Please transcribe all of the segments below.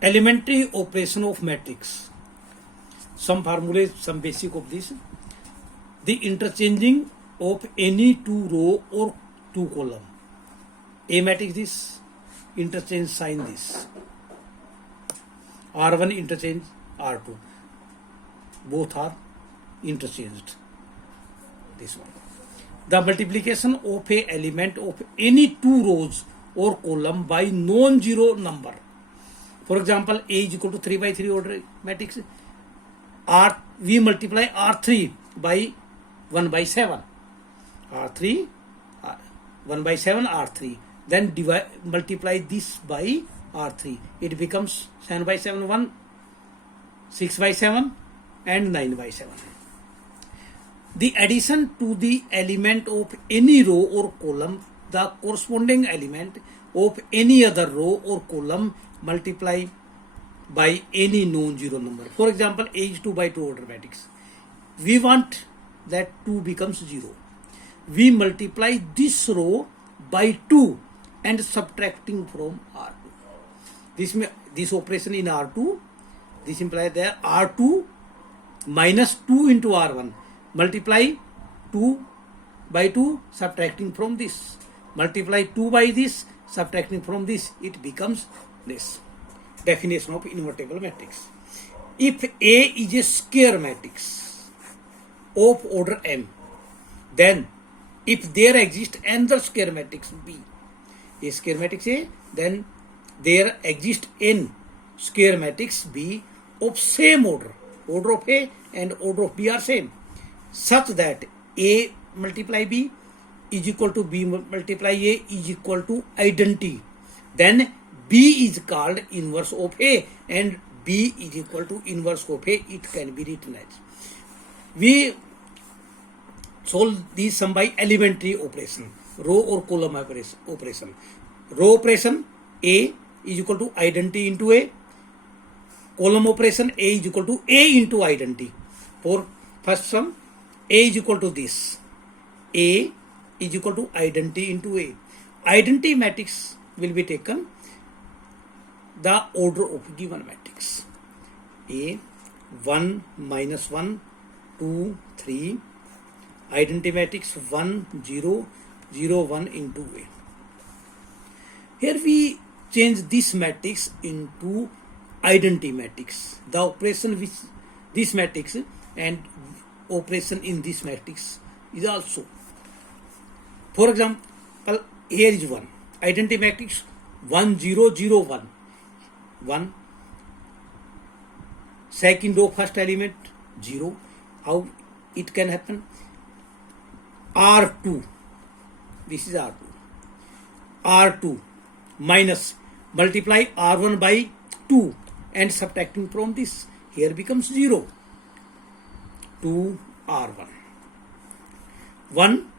Elementary operation of matrix. Some formulas, some basic of this. The interchanging of any two row or two column. A matrix this, interchange sign this. R1 interchange R2. Both are interchanged. This one. The multiplication of a element of any two rows or column by non-zero number. For example, A is equal to 3 by 3 order matrix. We multiply R3 by 1 by 7. R3, 1 by 7 R3. Then multiply this by R3. It becomes 7 by 7, 1, 6 by 7 and 9 by 7. The addition to the element of any row or column, the corresponding element of any other row or column multiply by any non-zero number. For example, A is 2 by 2 order matrix. We want that 2 becomes 0. We multiply this row by 2 and subtracting from R2. This operation in R2, this implies that R2 minus 2 into R1. Multiply 2 by 2 subtracting from this. Multiply 2 by this subtracting from this. It becomes this. Definition of invertible matrix. If A is a square matrix of order m, then if there exists another square matrix B, a square matrix A, then there exists n square matrix B of same order. Order of A and order of B are same, such that A multiply B is equal to B multiply A is equal to identity. Then B is called inverse of A and B is equal to inverse of A. It can be written as. We solve these sum by elementary operation, row or column operation. Row operation A is equal to identity into A. Column operation A is equal to A into identity. For first sum, A is equal to this. A is equal to identity into A. Identity matrix will be taken the order of given matrix. A 1 minus 1 2 3. Identity matrix 1 0 0 1 into A. Here we change this matrix into identity matrix. The operation with this matrix and operation in this matrix is also. For example, here is 1. Identity matrix 1 0 0 1. 1. Second row first element 0. How it can happen? R2. This is R2. R2 minus multiply R1 by 2 and subtracting from this. Here becomes 0. 2 R1. 1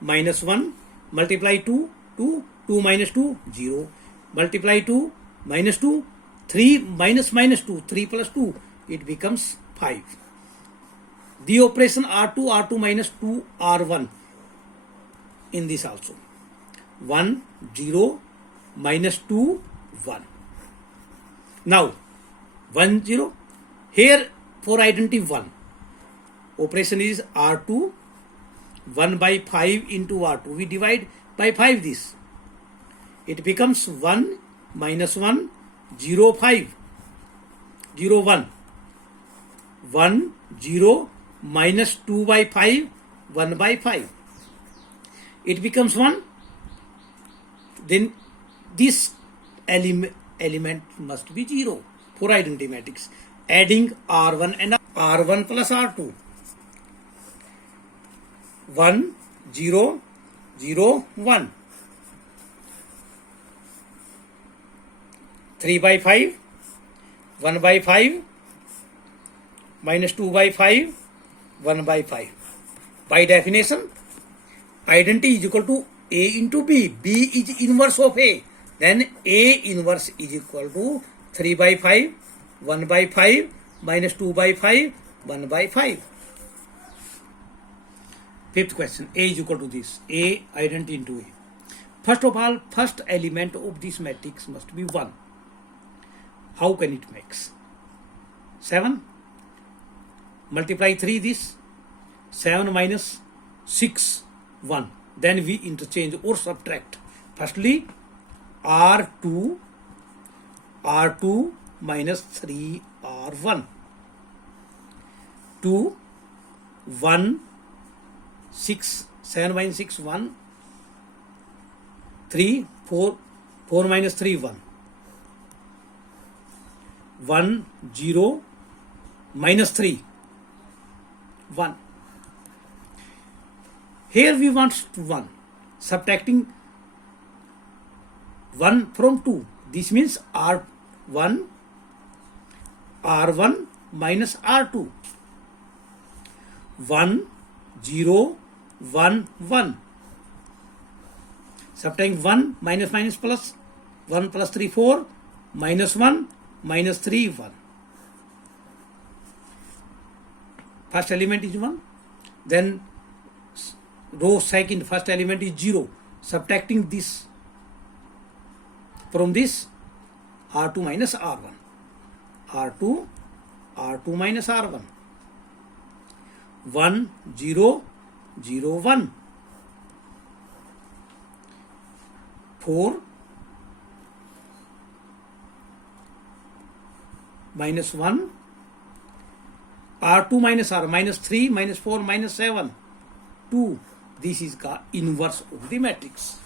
minus 1 multiply 2 2 2 minus 2 0. Multiply 2 minus 2 3 minus minus 2 3 plus 2 it becomes 5. The operation R2 minus 2 R1 in this also. 1 0 minus 2 1. Now 1 0 here for identity 1. Operation is R2 1 by 5 into R2. We divide by 5 this. It becomes 1 minus 1 0 5 0 1. 1 0 minus 2 by 5 1 by 5. It becomes 1. Then this element must be 0 for identity matrix. Adding R1 and R1 plus R2. 1 0 0 1. 3 by 5 1 by 5 minus 2 by 5 1 by 5. By definition, identity is equal to A into B. B is inverse of A. Then A inverse is equal to 3 by 5 1 by 5 minus 2 by 5 1 by 5. Fifth question. A is equal to this. A identity into A. First of all, first element of this matrix must be 1. How can it makes? 7. Multiply 3 this. 7 minus 6, 1. Then we interchange or subtract. Firstly, R2 minus 3 R1. 2, 1, 6, 7 minus 6, 1. 3, 4 minus 3, 1. 1, 0, minus 3, 1. Here we want 1. Subtracting 1 from 2. This means R1 minus R2. 1, 0, 1, 1. Subtracting 1 minus plus. 1 plus 3, 4. Minus 1 minus 3, 1. First element is 1. Then row second first element is 0. Subtracting this from this, R2 minus R1. R2 minus R1. 1, 0, 0, 1. 4 minus 1. R2 minus R, minus 3, minus 4, minus 7, 2. This is the inverse of the matrix.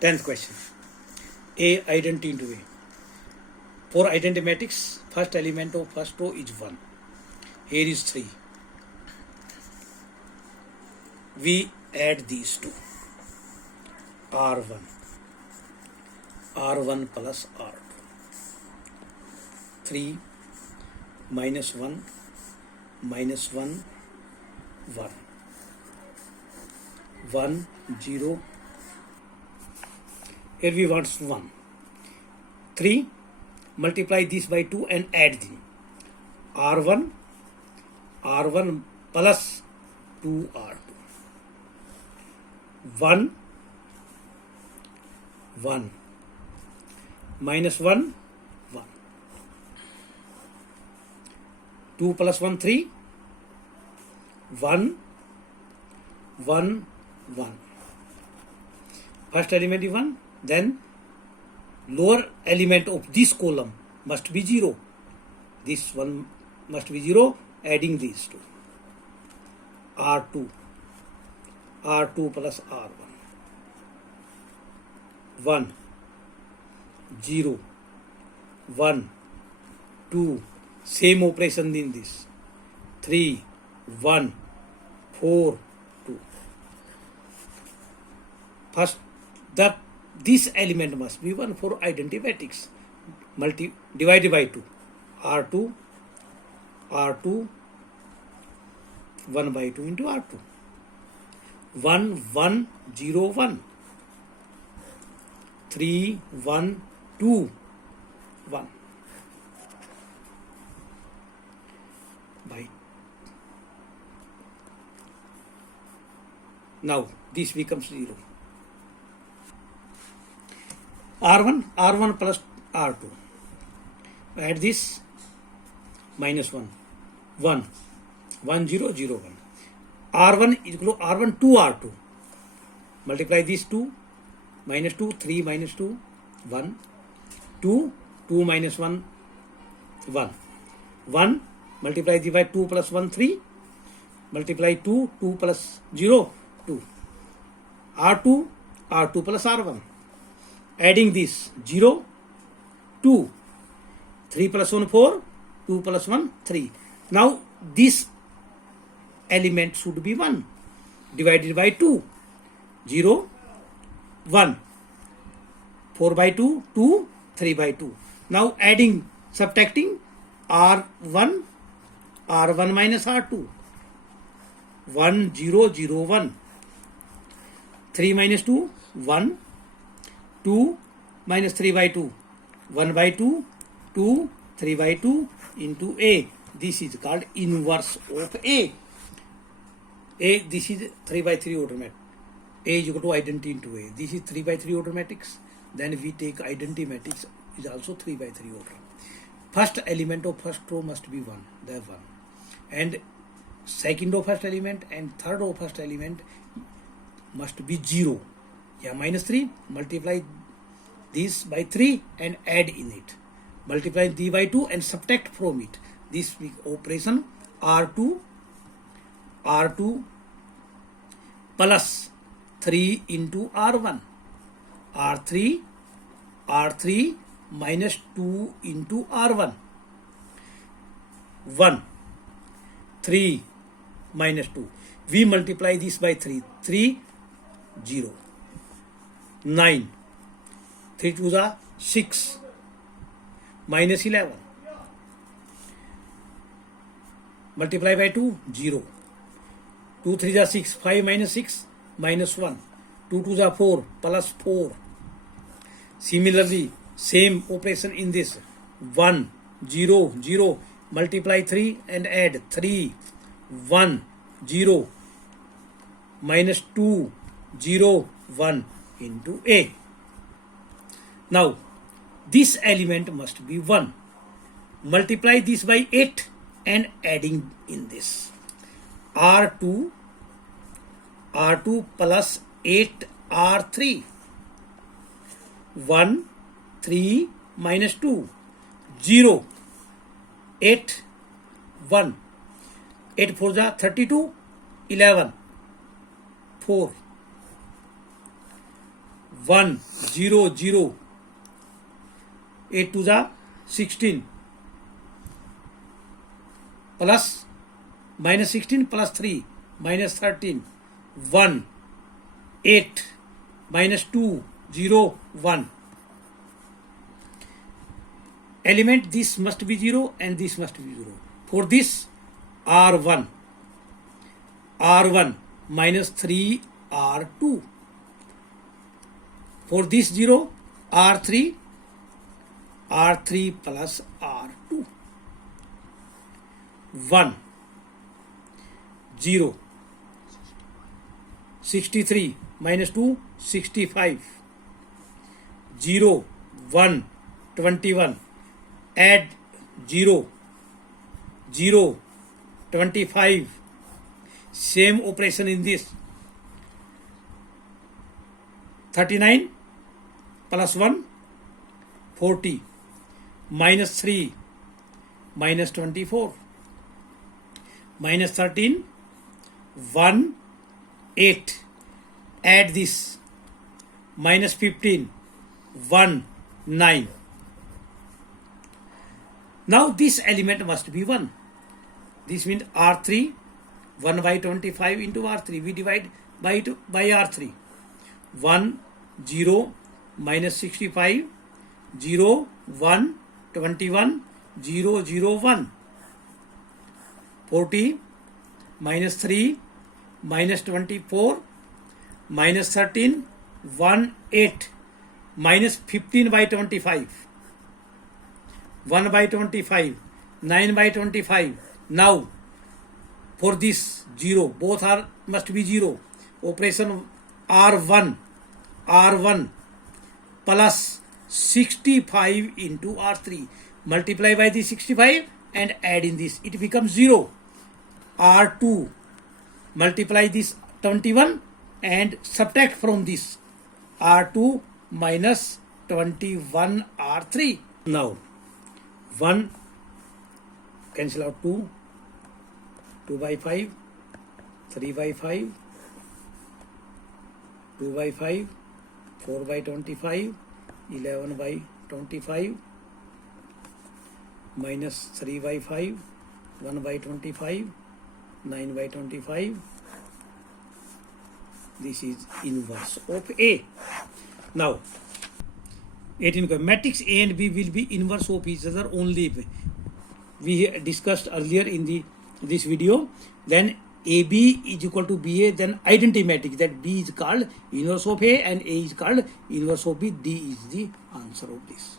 10th question. A identity into A. For identity matrix, first element of first row is 1. Here is 3. We add these two. R1 plus R2. 3 minus 1 minus 1 1. 1, 0. Here we want 1. 3. Multiply this by 2 and add them. R1 plus 2R2. 1, 1. Minus 1, 1. 2 plus 1, 3. 1, 1, 1. First element is 1. Then lower element of this column must be 0. This one must be 0. Adding these two. R2 plus R1. 1, 0, 1, 2. Same operation in this. 3, 1, 4, 2. First, this element must be 1 for identity matrix. Divided by 2. R2, 1 by 2 into R2. 1, 1, 0, 1. 3, 1, 2, 1. By. Now, this becomes 0. R1 plus R2. Add this. Minus 1. 1. 1, 0, 0, 1. R1 is equal to R1 2 R2. Multiply these 2. Minus 2, 3 minus 2, 1. 2 minus 1, 1. 1. Multiply this by 2 plus 1, 3. Multiply 2 plus 0, 2. R2 plus R1. Adding this 0, 2. 3 plus 1, 4. 2 plus 1, 3. Now this element should be 1. Divided by 2. 0, 1. 4 by 2, 2. 3 by 2. Now subtracting R1 minus R2. 1, 0, 0, 1. 3 minus 2, 1. 2 minus 3 by 2. 1 by 2, 2. 3 by 2 into A. This is called inverse of A. This is 3 by 3 order matrix. A is equal to identity into A. This is 3 by 3 order matrix. Then we take identity matrix is also 3 by 3 order. first element of first row must be 1, that's 1, and second row first element and third row first element must be 0. Yeah, minus 3, multiply this by 3 and add in it. Multiply 3 by 2 and subtract from it. This operation R2 plus 3 into R1. R3 minus 2 into R1. 1. 3 minus 2. We multiply this by 3. 3, 0. 9. 3 to the 6. Minus 11. Multiply by 2, 0. 2 3 the 6. 5 minus 6, minus 1. 2 to the 4, plus 4. Similarly, same operation in this. 1, 0, 0. Multiply 3 and add 3, 1, 0. Minus 2, 0, 1 into A. Now, this element must be 1. Multiply this by 8 and adding in this. R2 plus 8 R3. 1, 3 minus 2, 0. 8, 1. 8 4 the 32, 11, 4. 1, 0, 0. 8 to the 16. Plus minus 16 plus 3 minus 13. 1, 8 minus 2, 0, 1. Element this must be 0 and this must be 0. For this R1 minus 3 R2. For this 0 R3 plus R2. 1, 0. 63 minus 2, 65. 0, 1, 21. Add 0, 0, 25. Same operation in this. 39 plus 1, 40. Minus 3, minus 24. Minus 13, 1, 8. Add this. Minus 15, 1, 9. Now this element must be 1. This means R3, 1 by 25 into R3. We divide by R3. 1, 0, minus 65, 0, 1, 21, 0, 0, 1. 40, minus 3, minus 24, minus 13, 1, 8, minus 15 by 25. 1 by 25, 9 by 25. Now, for this 0, both must be 0. Operation R1 plus 65 into R3. Multiply by the 65 and add in this. It becomes 0. R2 multiply this 21 and subtract from this. R2 minus 21 R3. Now, 1 cancel out 2, 2 by 5, 3 by 5, 2 by 5, 4 by 25, 11 by 25, minus 3 by 5, 1 by 25, 9 by 25. This is inverse of A. Now, 18 matrix A and B will be inverse of each other only. We discussed earlier in this video. Then AB is equal to BA, then identity matrix, that B is called inverse of A and A is called inverse of B. D is the answer of this.